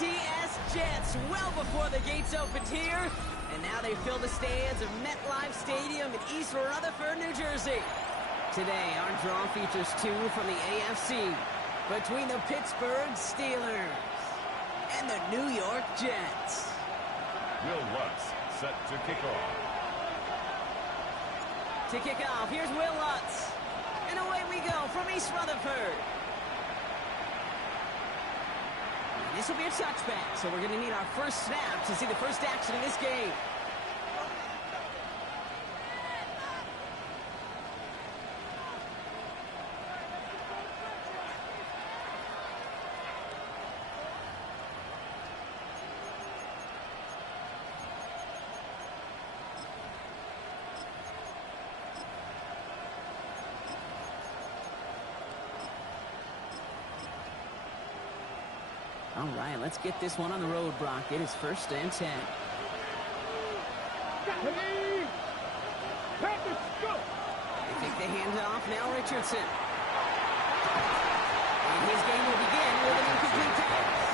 ATS Jets well before the gates opened here, and now they fill the stands of MetLife Stadium in East Rutherford, New Jersey. Today, our draw features two from the AFC between the Pittsburgh Steelers and the New York Jets. Will Lutz set to kick off. To kick off, here's Will Lutz. And away we go from East Rutherford. This will be a touchback, so we're going to need our first snap to see the first action in this game. All right, let's get this one on the road, Brock. It is 1st and 10. Ready? Let's go. They take the handoff. Now Richardson. And his game will begin with an incomplete pass.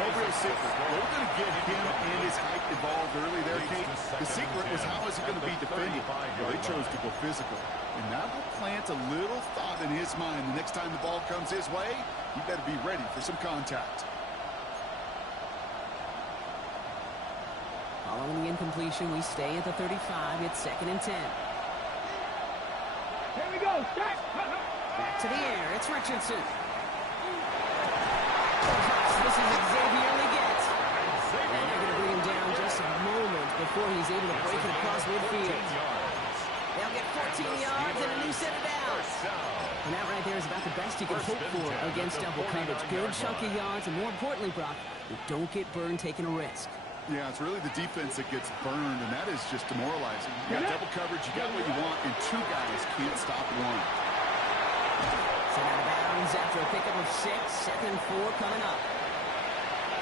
No real secret. We're going to get him and his height involved early there, Kate. The secret was how is he going to be defended? Well, they chose to go physical. And that will plant a little thought in his mind. The next time the ball comes his way, he better be ready for some contact. Following the incompletion, we stay at the 35. It's 2nd and 10. Here we go. Back to the air. It's Richardson. This is Xavier Leggett. And they're going to bring him down just a moment before he's able to break it across midfield. They'll get 14 yards and a new set of downs. And that right there is about the best you can hope for against double coverage. Good chunky yards, and more importantly, Brock, you don't get burned taking a risk. Yeah, it's really the defense that gets burned, and that is just demoralizing. You got double coverage, you got what you want, and two guys can't stop one. Sent out of bounds after a pickup of 6. 2nd and 4 coming up.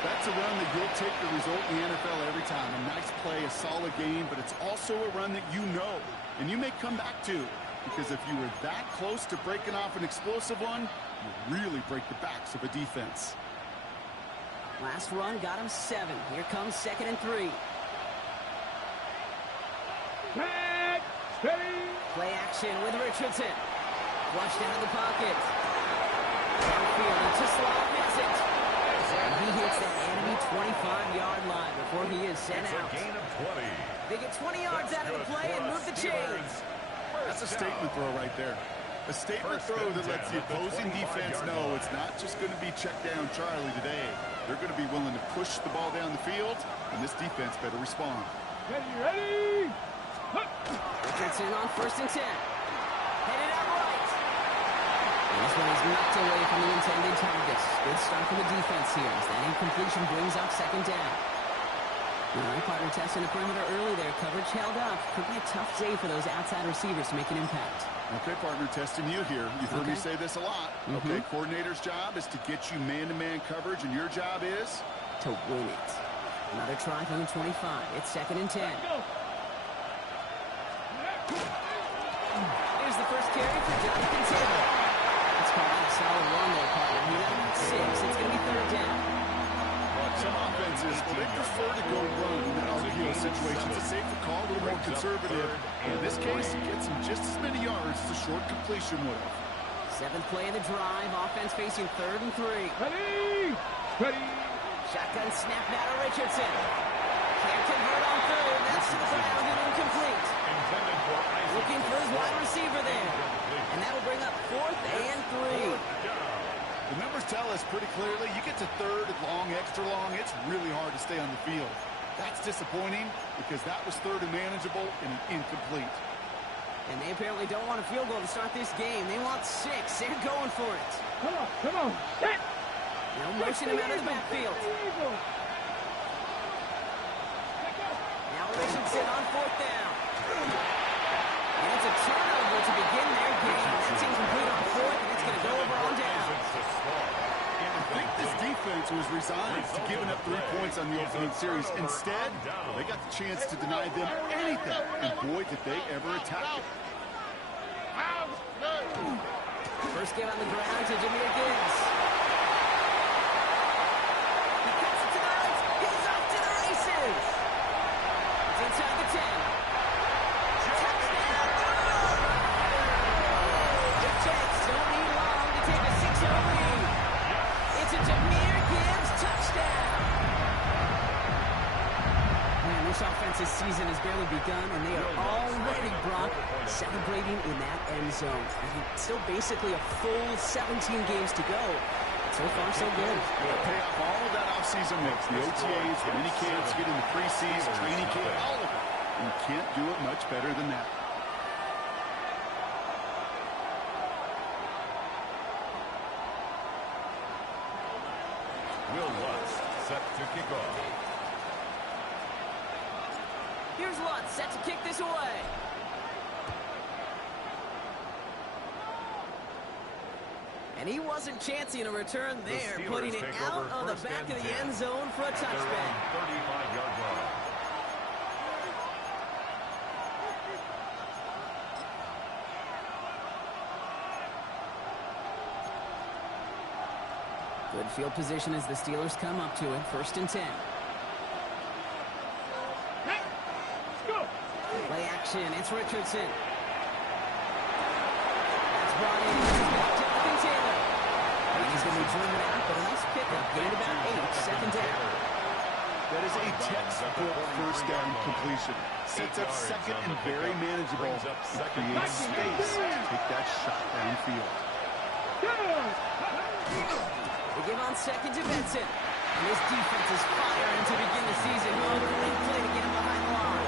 That's a run that you'll take the result in the NFL every time. A nice play, a solid game, but it's also a run that you know, and you may come back to, because if you were that close to breaking off an explosive one, you really break the backs of a defense. Last run got him 7. Here comes 2nd and 3. Play action with Richardson. Flushed out of the pocket. Downfield, it's just misses it. And he hits that enemy 25-yard line before he is sent out. Gain of 20. They get 20 yards out of the play and move the chains. That's a statement throw right there. A statement throw that lets the opposing defense know it's not just going to be check down Charlie today. They're going to be willing to push the ball down the field, and this defense better respond. Ready? Richardson on 1st and 10. Headed out right. And this one is knocked away from the intended targets. Good start for the defense here as that incompletion brings up 2nd down. All right, partner testing the perimeter early there. Coverage held up. Could be a tough day for those outside receivers to make an impact. Okay, partner, testing you here. You've heard me say this a lot. Okay, coordinator's job is to get you man-to-man coverage, and your job is? To win it. Another try from the 25. It's 2nd and 10. Here's the first carry for Jonathan Taylor. Let's call that a solid run there, partner. He left at 6. It's going to be 3rd down. Some offenses, well, they prefer to go run in that RPO situation. It's a safer call, a little more conservative. In this case, gets him just as many yards as a short completion would have. 7th play of the drive. Offense facing 3rd and 3. Ready? Shotgun snap now to Richardson. Can't convert on 3rd. That's to the ground and incomplete. Looking for his wide receiver there. And that'll bring up 4th and 3. The numbers tell us pretty clearly, you get to 3rd and long, extra long, it's really hard to stay on the field. That's disappointing because that was 3rd and manageable and incomplete. And they apparently don't want a field goal to start this game. They want 6. They're going for it. Come on. Set. No motion him out of the backfield. Now Richardson on 4th down. And it's a turnover to begin their game. That's incomplete on 4th, and it's going to go over on down. I think this defense was resigned to giving up 3 points on the opening series. Instead, they got the chance to deny them anything, and boy, did they ever attack it. First get on the ground to Jahmyr Gibbs. defense's season has barely begun, and they are already, Brock, celebrating in that end zone. I mean, still basically a full 17 games to go. So far, so good. They'll pay off all of that offseason mix. The OTAs, the mini camps, get in the preseason, training camp, all of it. And you can't do it much better than that. Will Lutz set to kick off. Here's Lutz set to kick this away. And he wasn't chancing a return there, putting it out on the back of the end zone for a touchback. 35-yard line. Good field position as the Steelers come up to it. 1st and 10. Hey, let's go. Play action. It's Richardson. That's brought in. This is back to Jonathan Taylor. And he's going to be driven out, but a nice pickup. Gained about 8. 2nd down. That is a textbook first down completion. Sets up second and very manageable. It creates space to take that shot downfield. They give on 2nd to Benson. And this defense is firing to begin the season. Oh, great play to get him behind the line.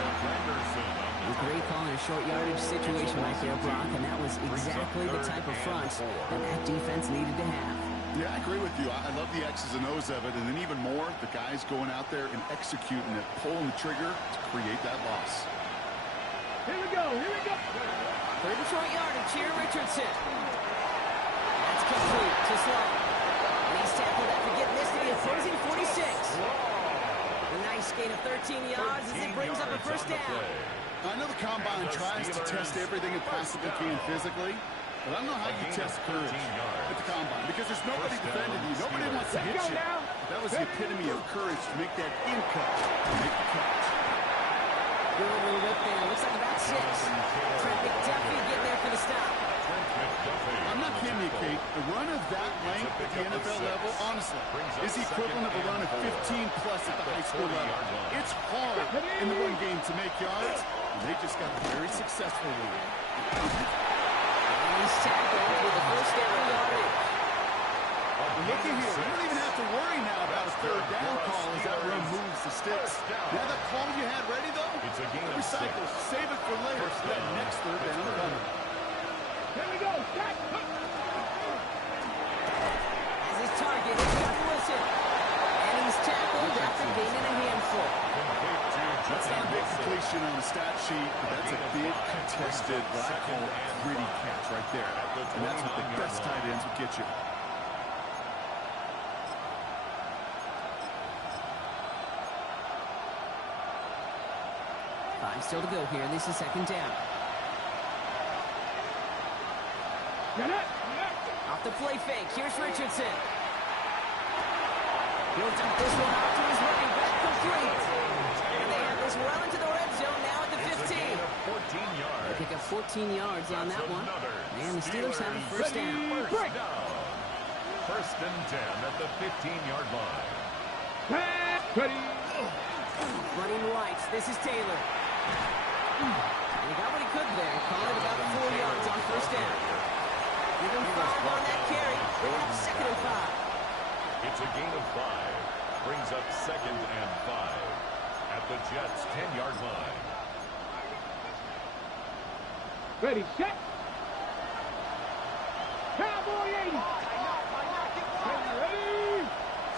A great call in a short yardage situation right there, Brock, and that was exactly the type of front that that defense needed to have. Yeah, I agree with you. I love the X's and O's of it, and then even more, the guys going out there and executing it, pulling the trigger to create that loss. Here we go. Here we go. 3rd and short yardage here, Richardson. That's complete to Sloan. And he's tackled after getting this to the opposing 46. A nice gain of 13 yards as it brings up a 1st down. I know the Combine tries to test everything it possibly can physically, but I don't know how you test courage at the Combine because there's nobody defending you. Nobody wants to hit you. That was the epitome of courage to make that in cut and make the catch. Good little whip there. Looks like about 6. Trent McDuffie getting there for the stop. I'm not kidding you, Kate. The run of that length at the NFL level, honestly, is the equivalent of a run of 15-plus at the high school level. It's hard in the run game to make yards, and they just got very successful with it. And he's tackled with a 1st down yardage. Looky here, you don't even have to worry now about a 3rd down call as that run moves the sticks. Now that call you had ready, though, recycle, save it for later for that next 3rd down coming. Here we go. Set. As his target is Jeff Wilson. And he's tackled after gaining a handful. That's not a big completion on the stat sheet, but that's a big contested, what I call gritty catch right there. And that's what the best tight ends will get you. Five still to go here. This is 2nd down. Get it. Off the play fake. Here's Richardson. He'll dump this one out to his running back, complete. And they have this well into the red zone now at the 15. They pick up 14 yards on that one. And the Steelers have a 1st down. 1st and 10 at the 15-yard line. Ready. Running right. This is Taylor. And he got what he could there. Call it about 4 yards on 1st down. Give him 5 on that carry. They have 2nd and 5. It's a gain of 5. Brings up 2nd and 5 at the Jets' 10-yard line. Ready, set. Cowboy 80. Ready.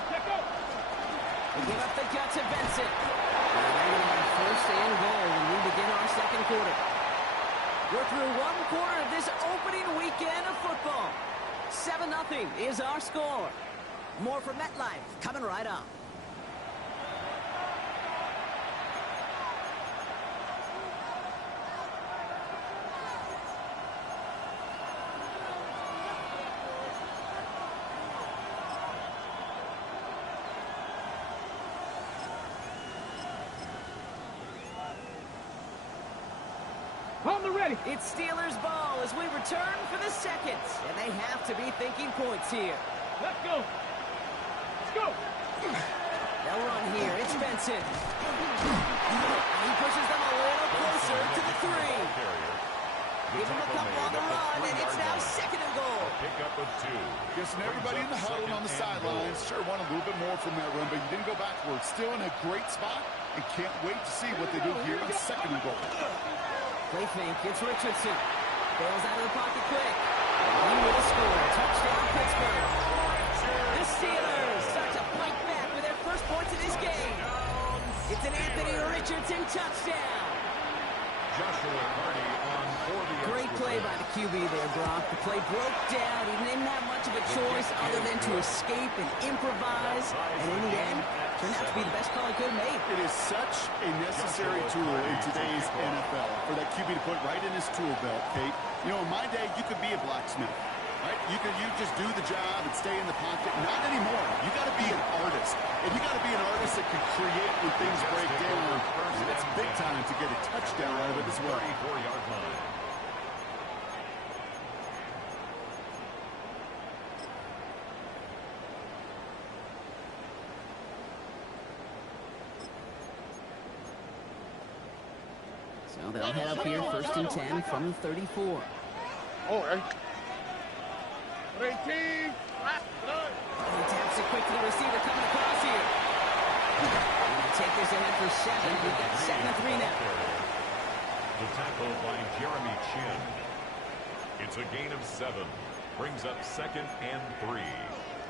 Step up. They give up the gut to Benson. And they're going to have 1st and goal when we begin our 2nd quarter. We're through 1 quarter of this opening weekend of football. 7-0 is our score. More from MetLife coming right up. On the ready. It's Steelers ball as we return for the 2nd. And they have to be thinking points here. Let's go. Let's go. They'll run here. It's Benson. He pushes them a little closer to the 3. Give him a couple on the run, and it's now 2nd and goal. Pick up of 2. Guessing everybody in the huddle and on the sidelines sure want a little bit more from that run, but you didn't go backwards. Still in a great spot, and can't wait to see what they do here on 2nd and goal. Play fake. It's Richardson. Bails out of the pocket quick. He will score. Touchdown, Pittsburgh. The Steelers start to fight back with their first points of this game. It's an Anthony Richardson touchdown. Joshua Hardy on for the Great play by the QB there, Brock. The play broke down. He didn't have much of a choice other than to escape and improvise. And in the end, turned out to be the best call he could have made. It is such a necessary tool in today's NFL for that QB to put right in his tool belt, Kate. You know, in my day, you could be a blacksmith, right? You just do the job and stay in the pocket. Not anymore. You got to be an artist. And you got to be an artist that can create when things break down. And it's big time to get a touchdown out of it as well. 34-yard line. So they'll head up here, 1st and 10 from the 34. Oh, hey. 18. He taps it quick to the receiver coming across here. Gonna take this ahead for 7. We've got 2nd and 3 now. The tackle by Jeremy Chin. It's a gain of 7. Brings up 2nd and 3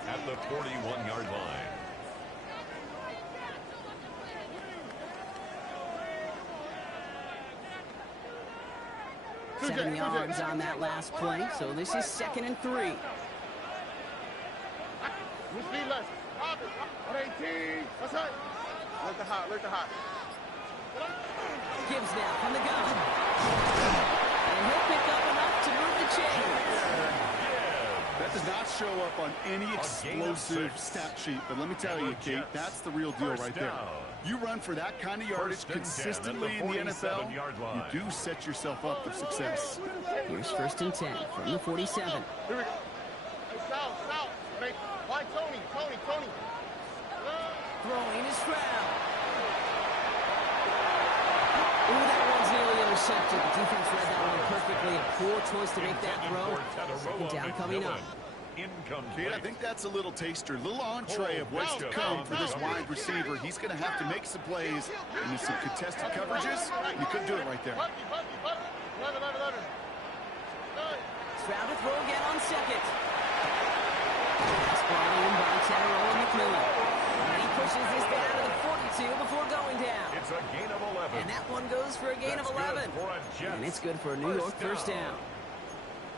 at the 41-yard line. Seven yards on that last play, so this is 2nd and 3. You speed less. 18. That's right. Look the hot. Gibbs now from the gun. And he'll pick up enough to move the chains. That does not show up on any explosive stat sheet, but let me tell you, Kate, that's the real deal right there. You run for that kind of yardage consistently in the NFL, you do set yourself up for success. Here's 1st and 10 from the 47. Here we go. Hey, South. Why Tony? Throwing is Stroud. Ooh, that one's nearly intercepted. The defense read that one perfectly. A poor choice to make that throw. 2nd down coming up. Kate, I think that's a little taster, a little entree of what's to come for this wide receiver. He's going to have to make some plays and some contested coverages. You couldn't do it right there. Stroud to throw again on 2nd. That's brought in by Tyrone McMillan. And he pushes this down to the 42 before going down. It's a gain of 11. And that one goes for a gain of 11. And it's good for a New York first down.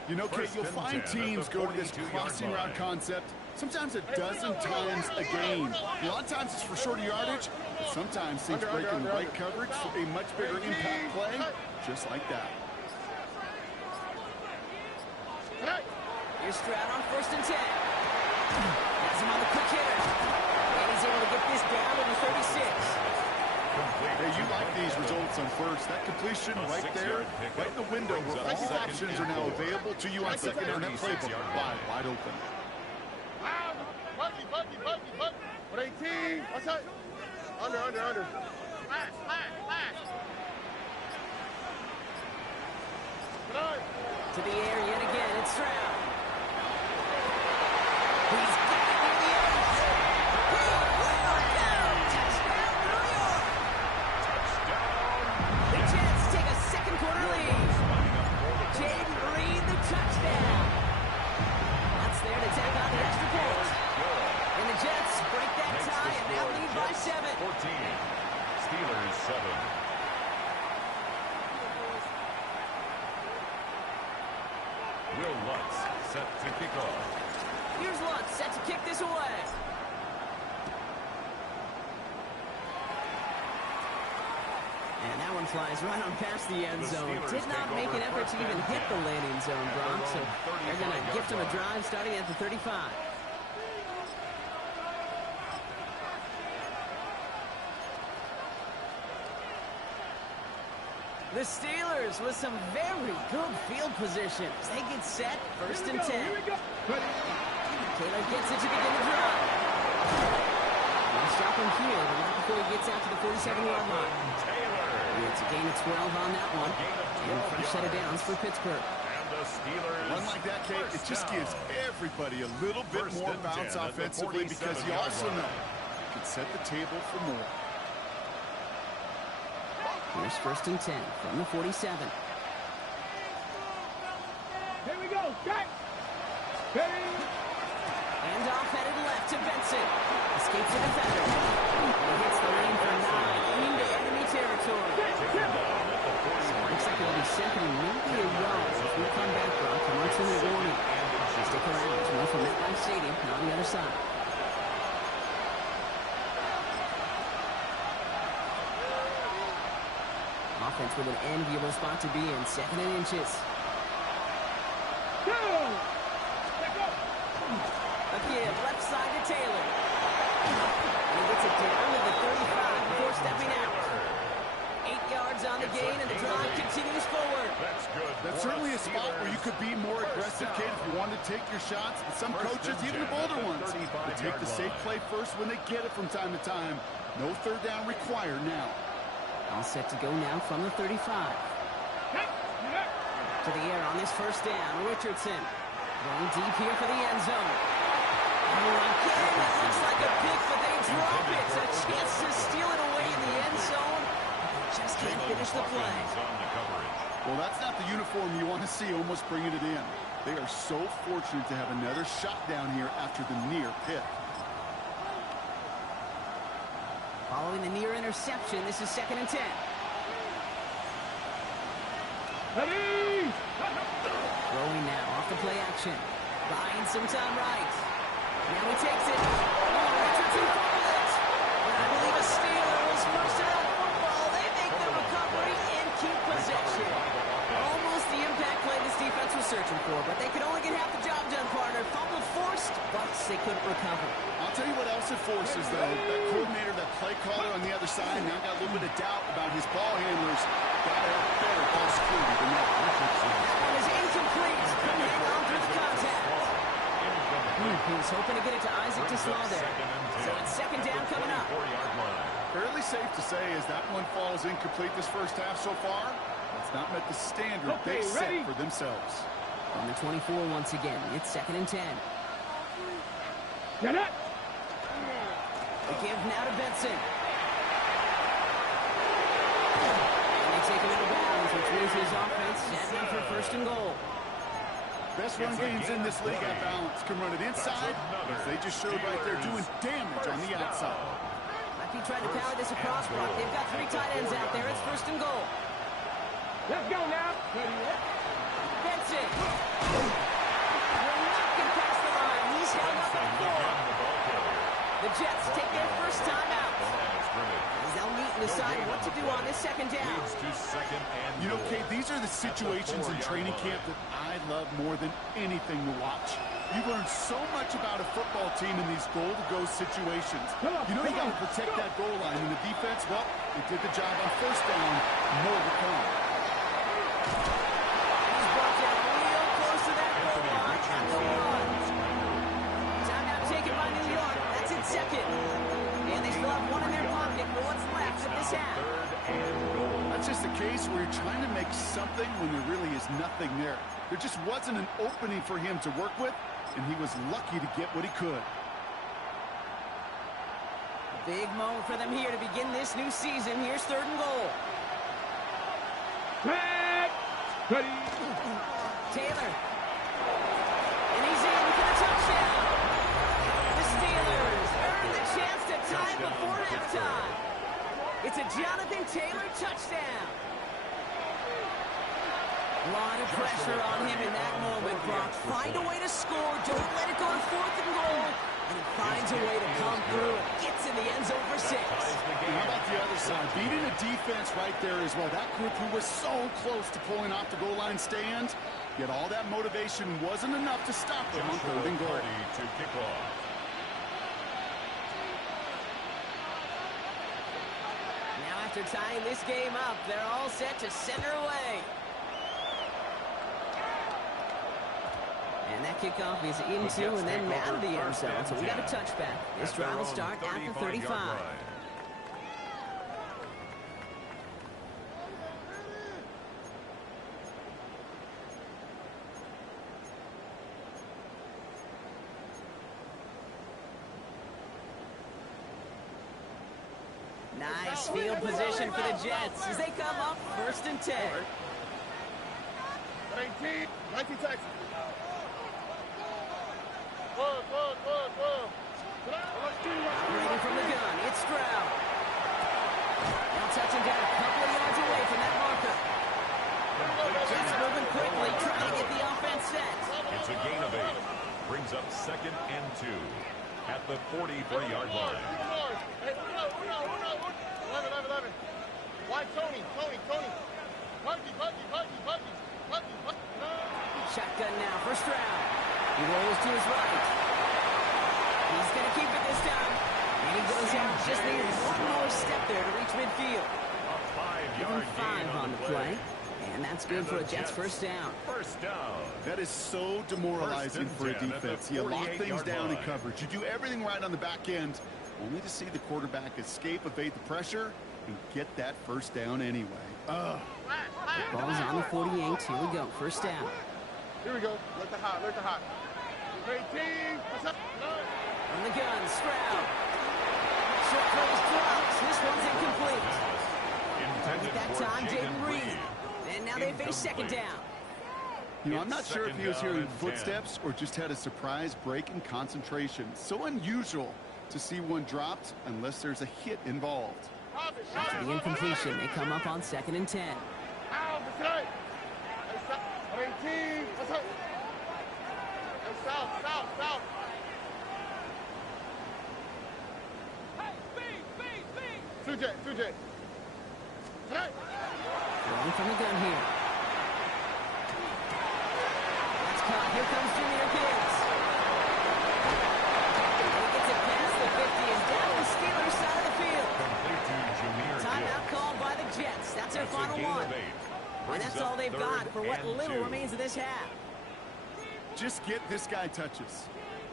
You know, Kate, you'll find teams go to this crossing route concept sometimes a dozen times a game. A lot of times it's for shorter yardage, but sometimes teams break in the right coverage for a much bigger impact play, just like that. Here's Stroud on 1st and 10. Has him on the quick hitter. And he's able to get this down to the 36. Hey, you like these results on 1st. That completion right there, right in the window where all options are now available to you on 2nd down. That playbook wide open. What 18? What's that? Under. To the air yet again, it's Stroud. He's got it near the edge. He will down. Touchdown, New York. The Jets take a 2nd quarter lead. Jaden Reed, the touchdown. That's there to take on the extra point. And the Jets break that tie and now lead by 7. 14. Steelers 7. Will Lutz set to kick off. Here's Lutz set to kick this away. And that one flies right on past the end zone. Did not make an effort to even hit the landing zone, Bronx. So they're going to gift him a drive starting at the 35. The Steelers with some very good field positions. They get set, 1st and 10. Taylor gets it to begin the drive. They'll stop him here, but not before he gets out to the 47-yard line. It's a gain of 12 on that one. And a fresh set of downs for Pittsburgh. Run like that, Kate, it just gives everybody a little bit more bounce offensively because you also know you can set the table for more. Here's 1st and 10 from the 47. Here we go. Cut. And off headed left to Benson. Escapes the defender. He hits the lane for 9 into enemy territory. So looks like it'll be second and maybe a yard if we come back, Brock. And once in the warning. Stick around. It's more from MetLife Stadium on the other side. Offense with an enviable spot to be in. 2nd and inches. A give left side to Taylor. And he gets it down to the 35 before stepping out. 8 yards on the gain, and the drive continues forward. That's certainly a spot where you could be more aggressive, Kate, if you wanted to take your shots. But some coaches, even the bolder ones, will take the safe play first when they get it from time to time. No 3rd down required now. All set to go now from the 35. To the air on this 1st down. Richardson going deep here for the end zone. Oh, again, it looks like a pick, but they drop it. A chance to steal it away in the end zone. Just can't finish the play. Well, that's not the uniform you want to see almost bringing it in. They are so fortunate to have another shot down here after the near pick. Following the near interception, this is 2nd and 10. Ready. Throwing now off the play action. Buying some time right. Now he takes it. Oh, Richardson fumbled it. But I believe a Steeler was first down football. They make the recovery and keep possession. Almost the impact play this defense was searching for, but they could only get half the job done, partner. Fumble forced, but they couldn't recover. I'll tell you what else it forces, though. That coordinator, that play caller on the other side, now got a little bit of doubt about his ball handlers. Got to have better ball security than that. That one is incomplete. Couldn't hang on through the contact. He was hoping to get it to Isaac TeSlaa there. So it's 2nd down coming up. Fairly safe to say as that one falls incomplete this 1st half so far. It's not met the standard they set for themselves. On the 24 once again, it's 2nd and 10. Get it. The give now to Benson. And they take him out of bounds, which moves his offense setting up for 1st and goal. Best run games in this league at balance. Can run it inside, as they just showed right there, doing damage on the outside. Might be trying to power this across, Brock. They've got 3 tight ends out there. It's 1st and goal. Let's go now. Benson. Will not get past the line. He's held up at 4. The Jets take their 1st time out. As they'll meet and decide what to do on this 2nd down. You know, Kate, these are the situations in training camp that I love more than anything to watch. You learn so much about a football team in these goal-to-go situations. You know you got to protect that goal line, and the defense, well, they did the job on 1st down. More to come. He's brought down real close to that goal line at the 1. Timeout taken by New York. That's in 2nd. And they still have 1 in their pocket for what's left of this half. That's just a case where you're trying to make something when there really is nothing there. There just wasn't an opening for him to work with, and he was lucky to get what he could. Big moment for them here to begin this new season. Here's 3rd and goal. Ready. Taylor. And he's in for the touchdown. The Steelers earn the chance to tie before halftime. It's a Jonathan Taylor touchdown. A lot of pressure on him in that moment, Brock. Find a way to score. Don't let it go to 4th and goal. And he finds a way to come through and gets in the end zone for 6. And how about the other side? Beating a defense right there as well. That group who was so close to pulling off the goal line stand, yet all that motivation wasn't enough to stop them on 3rd and goal. To kick off. Now after tying this game up, they're all set to send her away. And that kickoff is into and then out of the end zone. So we got a touchback. This drive will start at the 35. Nice field position for the Jets as they come up 1st and 10. 19 Texas. Operating from the gun, it's Stroud. Now touching down a couple of yards away from that marker. Jets moving quickly, trying to get the offense set. It's a gain of 8. Brings up 2nd and 2 at the 43-yard line. Hey, Uno. 11. Why Tony? Huggy. Shotgun now for Stroud. He rolls to his right. He's going to keep it this time. And he goes out. Just needed one more step there to reach midfield. A 5-yard Five gain on the play. And that's good for a Jets first down. First down. That is so demoralizing for a defense. You lock things down in coverage. You do everything right on the back end, only to see the quarterback escape, evade the pressure, and get that first down anyway. Ball's on the 48. Here we go. First down. Here we go. Let the hot. 18. On the gun, Stroud. Short throws drops. This one's incomplete. Intended That for time, Jaden Jaden Reed. And now they face second down. You know, I'm not It's sure if he was second hearing down and footsteps or just had a surprise break in concentration. So unusual to see one dropped unless there's a hit involved. After the incompletion, they come up on 2nd and 10. 18. South. Sujay. Throwing from the gun here. That's caught. Here comes Jahmyr Gibbs. And he gets it past the 50 and down the Steelers' side of the field. Complete to Jahmyr Timeout Gibbs. called by the Jets. That's their That's a final gain one. of 8. And Brings that's up all they've got 3rd for what and little 2. remains of this half. Just get this guy touches.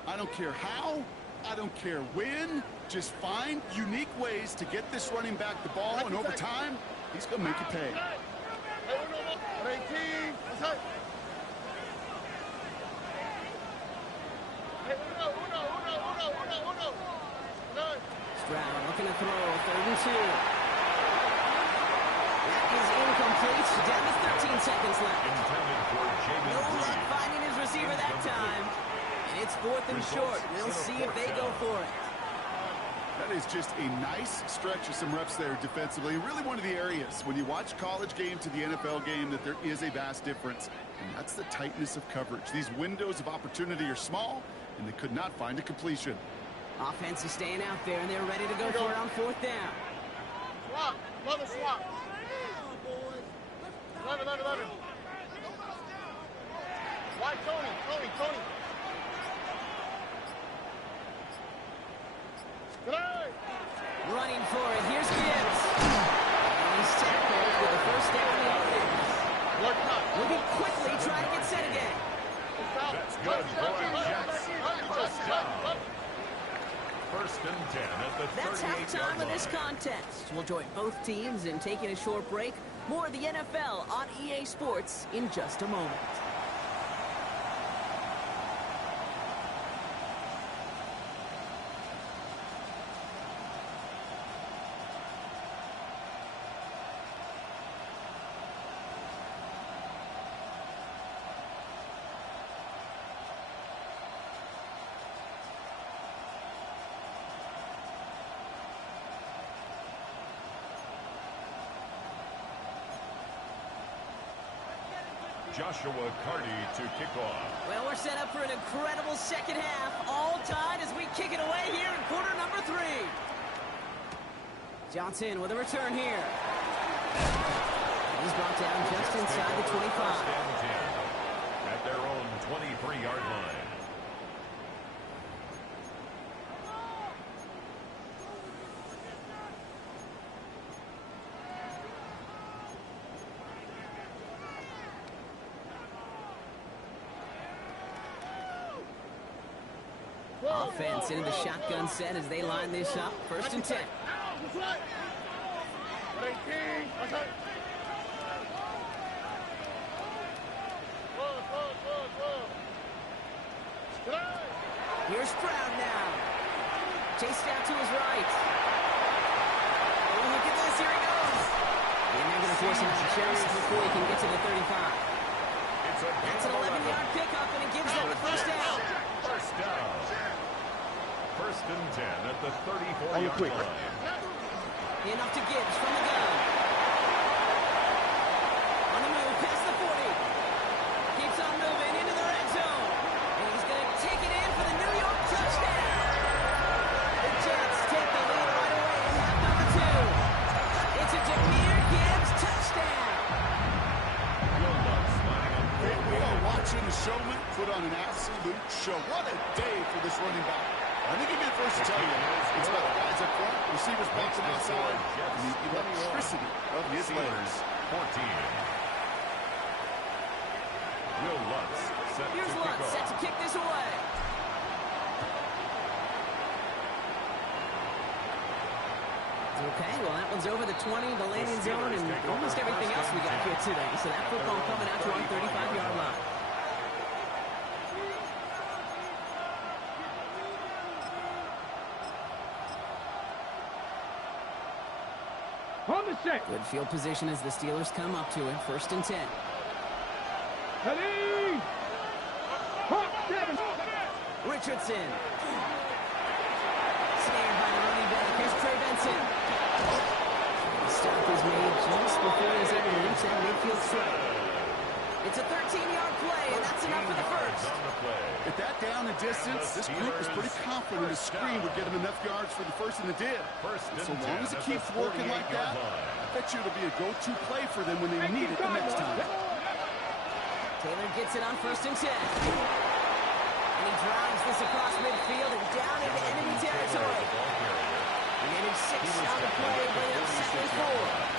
I don't care how, I don't care when. Just find unique ways to get this running back the ball, and over time, he's going to make you pay. 18. Stroud looking to throw. 3rd and 2. That is incomplete. Down to 13 seconds left. Intended for Jaden No luck Reed. finding his receiver that time. And it's 4th and short. We'll see if they go for it. That is just a nice stretch of some reps there defensively. Really one of the areas when you watch college game to the NFL game that there is a vast difference. And that's the tightness of coverage. These windows of opportunity are small, and they could not find a completion. Offense is staying out there, and they're ready to go for it on 4th down. Swap. Another swap. 11. Why Tony? Running for it. Here's Gibbs. And he's tackled with the first down in the offense. Moving quickly, trying to get set again. That's good for Jets. First down. 1st and 10 at the 38-yard That's line. halftime of this contest. We'll join both teams in taking a short break. More of the NFL on EA Sports in just a moment. Joshua Carty to kick off. Well, we're set up for an incredible second half. All tied as we kick it away here in quarter number 3. Johnson with a return here. He's brought down just inside the 25. First and 10 at their own 23-yard line. Offense into the shotgun set as they line this up. 1st and 10. Here's Stroud now. Chased out to his right. force him out just before he can get to the 35. That's an 11-yard pickup, and it gives them the first down. First down. First and 10 at the 34-yard line. Enough to Gibbs from the gun. On the move, past the 40. Keeps on moving into the red zone. And he's going to take it in for the New York touchdown. The Jets take the lead right away in half number 2. It's a Jahmyr Gibbs touchdown. We are watching the showman put on an absolute show. What a day for this running back. I think he'd be the first to tell you, it's about the guys up front, receivers boxing outside, and the electricity of his legs. 14. Will Lutz set Here's to kick Lutz off. set to kick this away. Okay, well, that one's over the 20, the landing zone, and almost everything else we got here today. So that football coming out to our 35-yard line. On the set. Good field position as the Steelers come up to it. First and 10. Ready. Hot 7. Richardson. Snared by the running back. Here's Trey Benson. The stop is made just before he's able to reach that midfield strike. It's a 13-yard play, and that's enough for the first. At that down and distance, this group was pretty confident the screen would get him enough yards for the first, and it did. So long as it keeps working like that, I bet you it'll be a go-to play for them when they need it the next time. Taylor gets it on first and 10. And he drives this across midfield and down into enemy territory. Remaining 6 on the play, bringing up second and 4.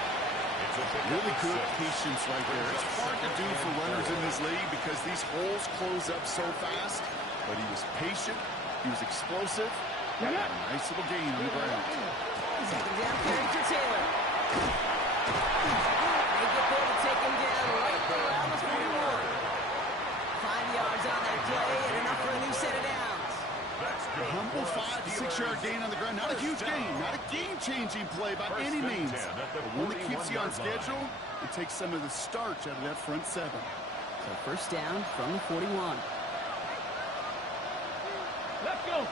Really good patience right there. It's hard to do for runners in this league because these holes close up so fast. But he was patient. He was explosive. Got a nice little gain on the ground. Second down carry for Taylor. They get there to take him down right there around the 41. 5 yards on that play and enough for a new set of downs. A humble 5 to 6 yard gain on the ground. Not a huge gain. Not a game-changing play by any means. But one that keeps you on schedule and takes some of the starch out of that front 7. So first down from the 41. Let's go.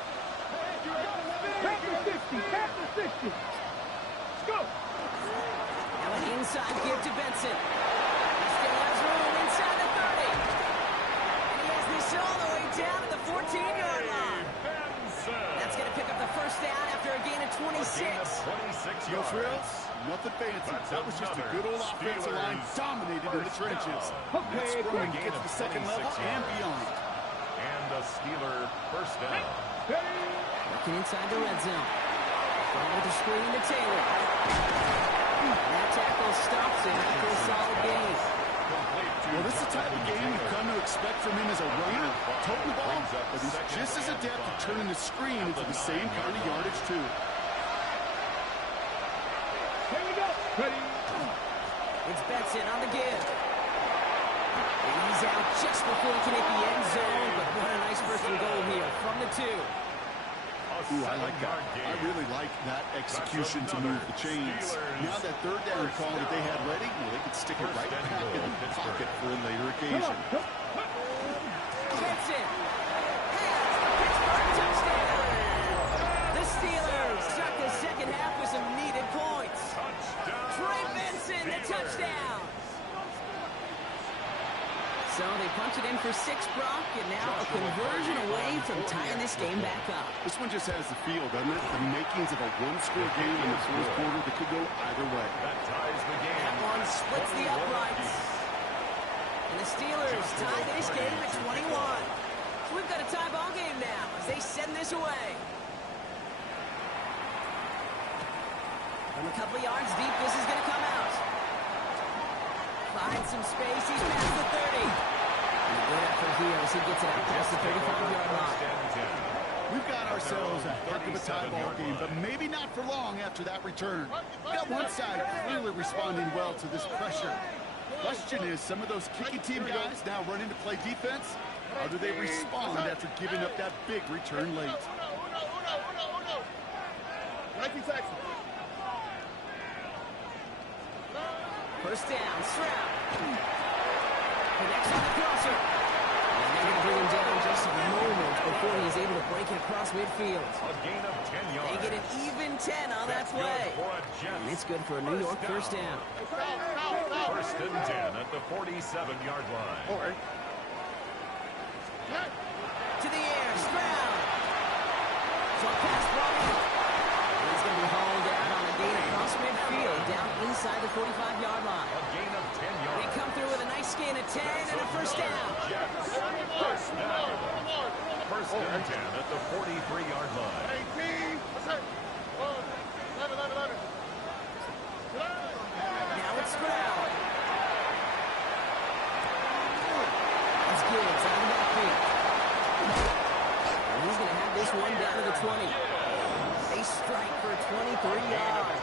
Back to 60. Back to 60. Let's go. Now an inside give to Benson. He still has room inside the 30. And he has this all the way down to the 14-yard line. That's going to pick up the first down after a gain of 26. No frills, nothing fancy. That was just a good old offensive line dominated in the trenches. That scrum gets the second level and beyond. And a Steeler first down. Looking inside the red zone. Throwing with the screen to Taylor. And that tackle stops him after a solid gain. Well, this is the type of game you've come to expect from him as a runner, toting the ball, but he's just as adept at turning the screen into the same kind of yardage, too. Here we go. Ready. It's Benson on the give. And he's out just before he can hit the end zone, but what a nice first and goal here from the 2. Ooh, I like that. I really like that execution to move the chains. Now that third down call that they had ready, well, they could stick it right back in the pocket for a later occasion. Benson has the Pittsburgh touchdown. The Steelers start the second half with some needed points. Trey Benson, the touchdown. So they punch it in for 6, Brock, and now a conversion away from tying this game back up. This one just has the feel, doesn't it? The makings of a one-score game in the fourth quarter that could go either way. That ties the game. That one splits the uprights. And the Steelers tie this game at 21. So we've got a tie ball game now as they send this away. From a couple of yards deep, this is going to come out. Finds some space. He's past the 30. And a good effort here as he gets it out past the 35-yard line. We've got ourselves a heck of a tie ball game, but maybe not for long after that return. We got one side clearly responding well to this pressure. Question is, some of those kicking team guys now running to play defense? How do they respond after giving up that big return late? First down, Stroud. Connects on the crosser. And they're going to bring him down just a moment before he's able to break it across midfield. A gain of 10 yards. They get an even 10 on that play. And it's good for a New York first down. First and 10 at the 47-yard line. All right. To the air, Stroud. So pass ball. He's going to be hauled out on a gain across midfield, down inside the 45-yard line. A gain of 10 yards. They come through with a nice gain of 10 and a first down. First down. First and 10 at the 43-yard line. 18. What's that? 11. Now it's Stroud. It's Gibbs out of the backfield. And he's going to have this one down to the 20. They strike for 23 yards.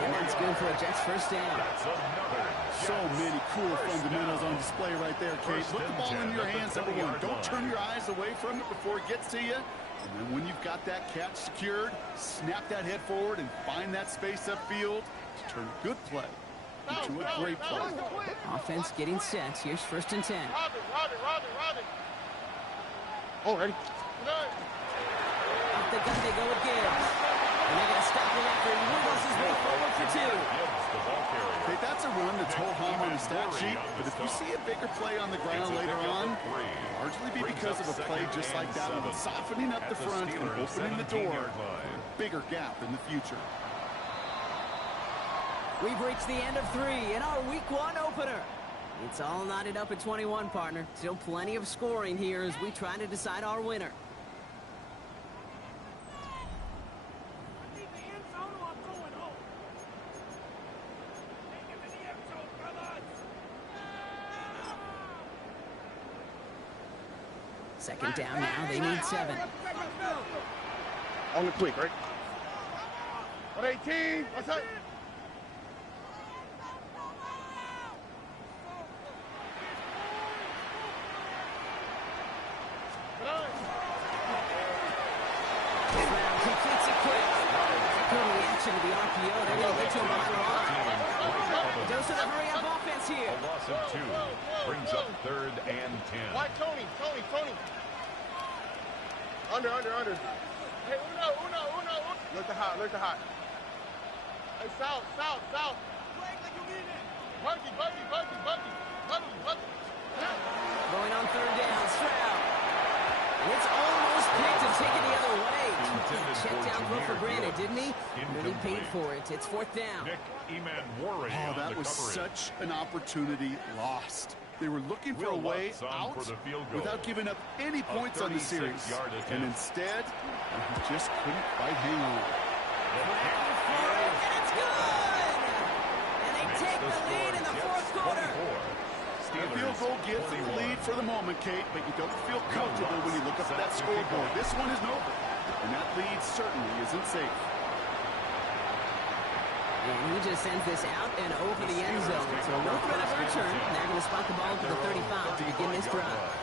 And that's good for a Jets first down. That's another. So many cool fundamentals on display right there, Case. Put the ball in your hands, number one. Don't turn your eyes away from it before it gets to you. And then when you've got that catch secured, snap that head forward and find that space upfield to turn a good play into a great play. Offense getting set. Here's first and 10. Robin. Already. Up the gun they go with Gibbs. And they're going to stop him after he wiggles his way forward for 2. Okay, that's a run that's ho-hum on the stat sheet, but if you see a bigger play on the ground later on, it'll largely be because of a play just like that one, softening up the front and opening the door for a bigger gap in the future. We've reached the end of 3 in our Week 1 opener. It's all knotted up at 21, partner. Still plenty of scoring here as we try to decide our winner. Second down now. They need 7. On the quick, right? 118. What's that? Completes it quick. Good reaction to the RPO. They're going to get to him behind the line. Goes to the hurry-up offense here. A loss of 2 brings up 3rd and 10. Why Tony? Under. Hey, Uno. Look the hot. Hey, south. Buggy. Going on 3rd down, Stroud. And it's almost picked and taken the other way. Checked down Brooke for granted, didn't he? Really paid for it. It's 4th down. Nick Emmanwori Oh, that was such an opportunity lost. They were looking for a way out without giving up any points on the series. And instead, he just couldn't quite hang on. And it's good! And they take the lead in the 4th quarter. A field goal gives them the lead for the moment, Kate, but you don't feel comfortable when you look up at that scoreboard. This one isn't over, and that lead certainly isn't safe. And he just sends this out and over the end zone. So no threat of a return. And they're going to spot the ball to the 35 to begin this drive.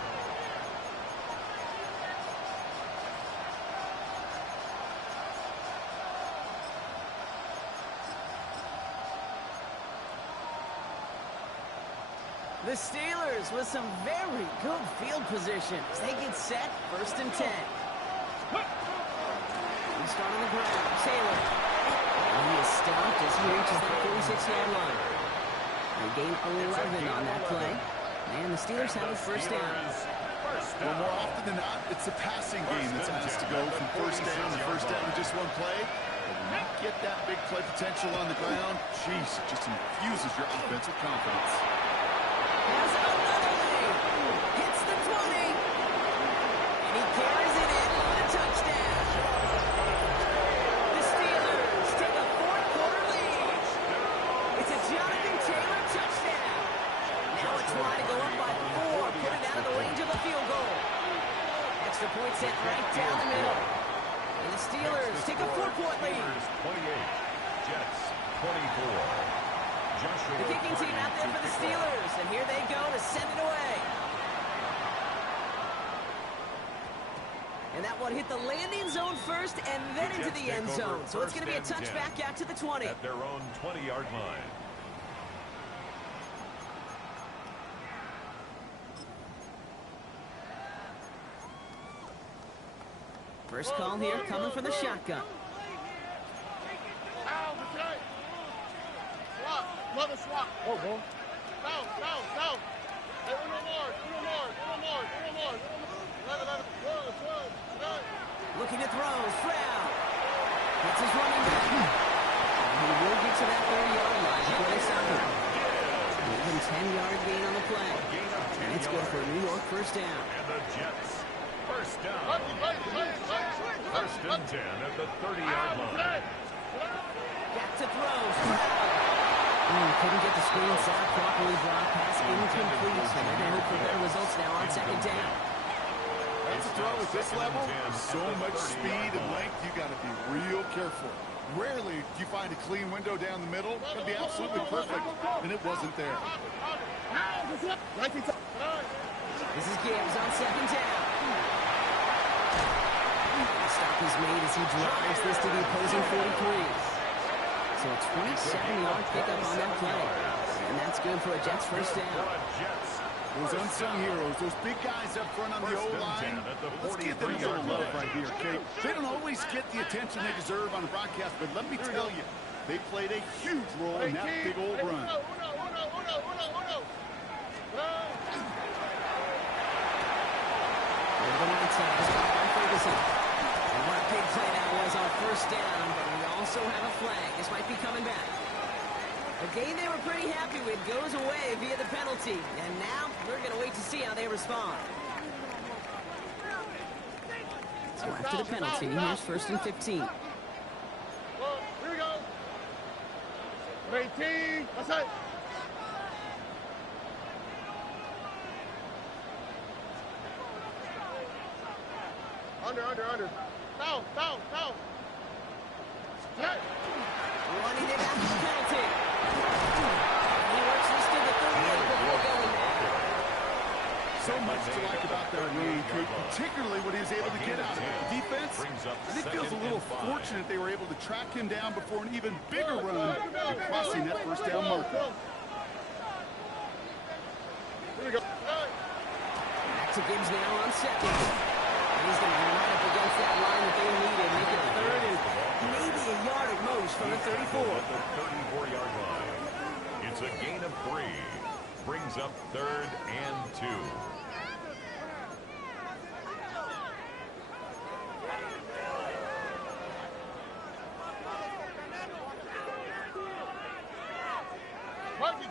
The Steelers with some very good field positions. They get set, first and 10. We start on the ground. Taylor. And he is stopped as he reaches that 46-yard line. They gain 11 on that play. And the Steelers have a first down. Well, more often than not, it's the passing game that's asked to go from first down to first down in just one play. But when you get that big play potential on the ground, geez, it just infuses your offense with confidence. Has another lead. Hits the 20. And he carries it in for a touchdown. The Steelers take a 4th-quarter lead. It's a Jonathan Taylor touchdown. Now it's trying to go up by 4. Put it out of the range of the field goal. Extra point set right down the middle. And the Steelers take a 4-point lead. 28, Jets 24. The kicking team out there for the Steelers, and here they go to send it away. And that one hit the landing zone first and then into the end zone. So it's going to be a touchback out to the 20. At their own 20-yard line. First call here coming from the shotgun. Love a swap. Oh, ball. Down. Hey, uno more. Looking to throw. Stroud. Gets his running back. He will get to that 30-yard line before they stop him. Even 10-yard gain on the play. And it's good for a New York first down. And the Jets, first down. First and 10 at the 30-yard line. Back to throw. Couldn't get the screen set up properly. Brock pass incomplete. So they're going to hope for better results now on second down. That's a throw at this level. So much speed and length, you got to be real careful. Rarely do you find a clean window down the middle. It'd be absolutely perfect, and it wasn't there. This is Gibbs on second down. The stop is made as he drives this to the opposing 43. So a 27-yard pickup on that play. And that's good for a Jets first down. Those unsung heroes, those big guys up front on the O-line, let's give them a little love right here, okay? They don't always get the attention they deserve on the broadcast, but let me tell you, they played a huge role in that big old run. And what a big play that was on first down, but we also have a flag. This might be coming back. A game they were pretty happy with goes away via the penalty. And now we're going to wait to see how they respond. So after the penalty, here's first and 15. Here we go. 18. That's it. Under. Down. Hey. Running it after the penalty. He works this to the 38 before going there. So much to like about that run, particularly what he was able to get out of it. Defense, I think feels a little fortunate they were able to track him down before an even bigger run and crossing that first down marker. Here we go. Back to Gibbs now on second. He's going to line up against that line that they needed. Make it third and maybe a yard at most from the 34. At the 34-yard line. It's a gain of 3. Brings up third and 2. Buggy.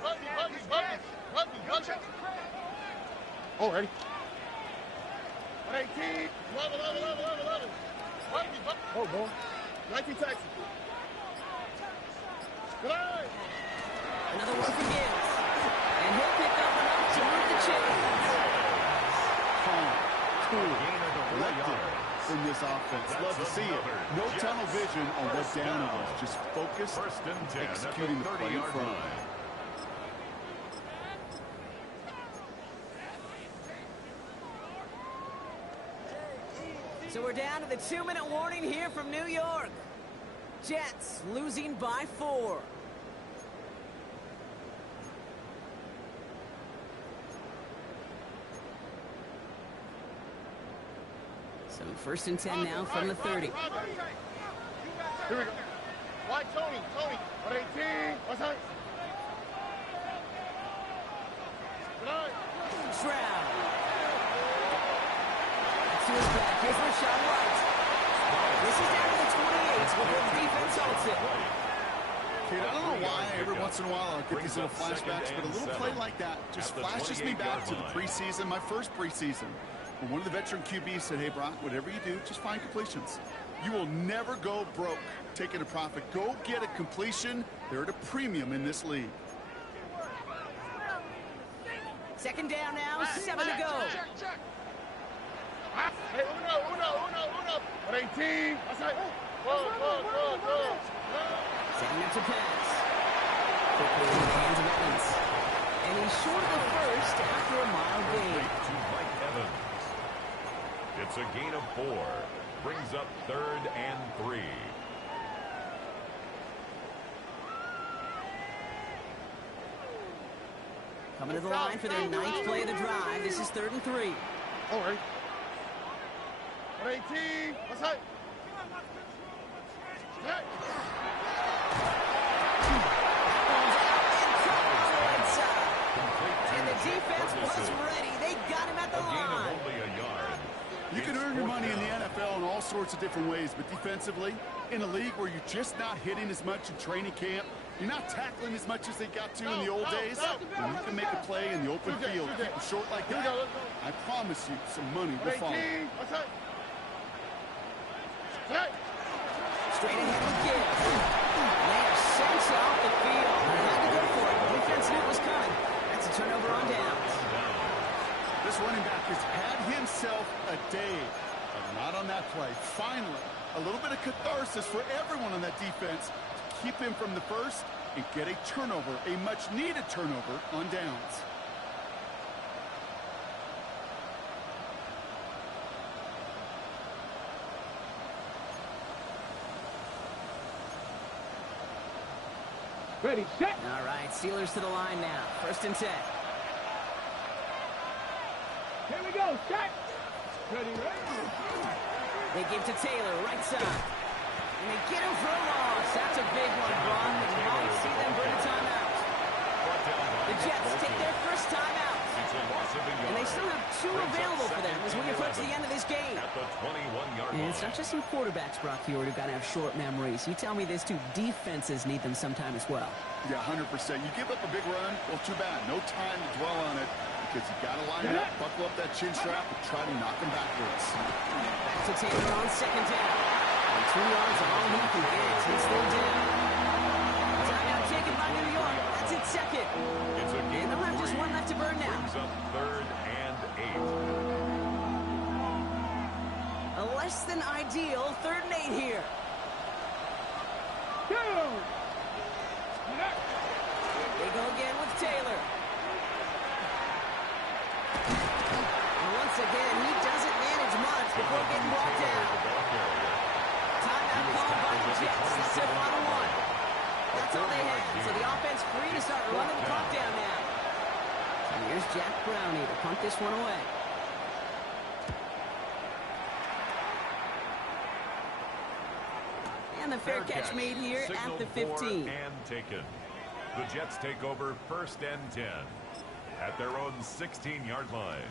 Oh, ready. 18. 11. Oh, boy. 19 Texas. Good eye. Another one for Gibbs. And he'll pick up enough to move the chains. Calm, cool, collected in this offense. Love to see it. No tunnel vision on what down it was. Just focus, executing the play in front. So we're down to the 2-minute warning here from New York. Jets losing by 4. So first and 10 now from the 30. Here we go. White Tony. 18. What's that? Good eye. Stroud. To his back. Here's Rachaad White. This is down to the 28 before the defense holds it. Kid, I don't know why every once in a while I get these little flashbacks, but a little play like that just flashes me back to the preseason, my first preseason. When one of the veteran QBs said, hey, Brock, whatever you do, just find completions. You will never go broke taking a profit. Go get a completion. They're at a premium in this league. Second down now, 7 to go. Check. Hey, uno. 18. That's it. Whoa. Setting up to pass. Quickly in the hands of Evans. And he's short of the first after a mild gain. To Mike Evans. It's a gain of 4. Brings up third and 3. Coming to the line for their 9th play of the drive. This is 3rd and 3. All right. And the defense was ready. They got him at the line. Only a yard. You can earn your money in the NFL in all sorts of different ways, but defensively, in a league where you're just not hitting as much in training camp, you're not tackling as much as they got to in the old days, when you can make a play in the open field, keep them short like that, I promise you some money will follow. Straight ahead with Gibbs. They are sent off the field. They had to go for it. The defense knew it was coming. That's a turnover on downs. This running back has had himself a day, but not on that play. Finally, a little bit of catharsis for everyone on that defense to keep him from the first and get a turnover, a much-needed turnover on downs. Ready, set. All right, Steelers to the line now. 1st and 10. Here we go, set. Ready, ready. They give to Taylor, right side. And they get him for a loss. That's a big one, Braun. And you might see them burn a timeout. The Jets take their first timeout. And they still have 2 available for them as we approach the end of this game. At the 21-yard line. And it's not just some quarterbacks, Brock Huard, who've got to have short memories. You tell me this too, defenses need them sometime as well. Yeah, 100%. You give up a big run, well, too bad. No time to dwell on it because you got to line up, buckle up that chin strap, and try to knock them backwards. Back to Taylor on 2nd down. And 2 yards are all he can get. He's still down. Timeout taken by New York. That's its 2nd. It's a game And they'll have just 1 left to burn now. Brings up 3rd and 8. A less than ideal 3rd and 8 here. Go. They go again with Taylor. And once again, he doesn't manage much before getting brought down. Timeout called by the Jets. That's their final one. That's all they had. So the offense free to start running the clock down now. And here's Jack Brownie to punt this one away. And the fair catch made here at the 15. And taken. The Jets take over 1st and 10 at their own 16-yard line.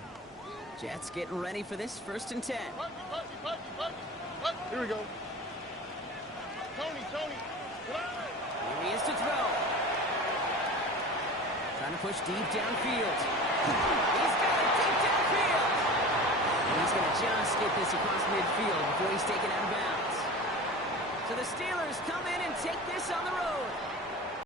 Jets getting ready for this 1st and 10. Here we go. Tony. Here he is to throw. Trying to push deep downfield. He's got it deep downfield. And he's going to just get this across midfield before he's taken out of bounds. So the Steelers come in and take this on the road.